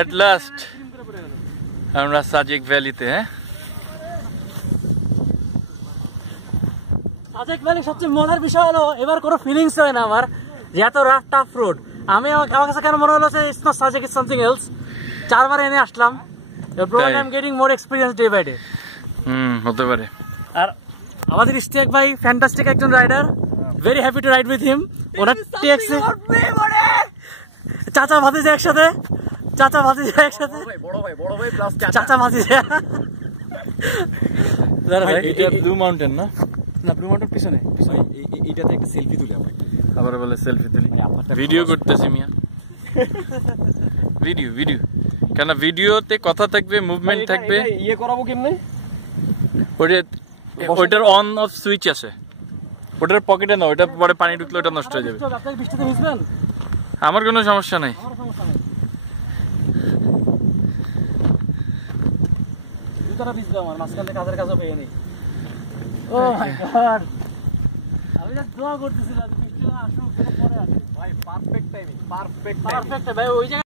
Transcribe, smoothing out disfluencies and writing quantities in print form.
At last আমরা সাজেক ভ্যালিতে। হ্যাঁ, Sajek valley সবচেয়ে মজার বিষয় হলো এবার কোনো ফিলিংস হয় না আমার, যে এত রাফ টাফ রোড। আমার কাছে কেন মনে হলো যে it's not Sajek, it's something else. 4 বার এনে আসলাম, I am getting more experience day by day. হতে পারে। আর আমাদের ইস্তেক ভাই ফ্যান্টাস্টিক একজন rider, very happy to ride with him. ওনার ট্যাক্সি চাচা ভাতিজা একসাথে, চাচা ভাতিজা একসাথে, বড় ভাই প্লাস চাচা ভাতিজা। এটা ব্লু মাউন্টেন না? না, ব্লু মাউন্টেন পিছনে। এইটাতে একটা সেলফি তুলি আমরা। আবার বলে সেলফি তুলি, ভিডিও করতেছি মিয়া। ভিডিও কেন? ভিডিওতে কথা থাকবে, মুভমেন্ট থাকবে। ইয়ে করাবো কেমনে? ওইটার অন অফ সুইচ আছে, ওটার পকেটে না, ওটা পরে পানি ঢুকলে ওটা নষ্ট হয়ে যাবে। আপনাকে বৃষ্টিতে ভিজবেন? আমার কোনো সমস্যা নাই। জুতাটা ভিজবে আমার, মাঝখানে কাজের কাজও পেয়ে নেই। ও মাই গড, আমি যা দোয়া করতেছিলাম বৃষ্টি আসুক, পরে আসে। ভাই পারফেক্ট টাইমিং, পারফেক্ট ভাই ওই জায়গায়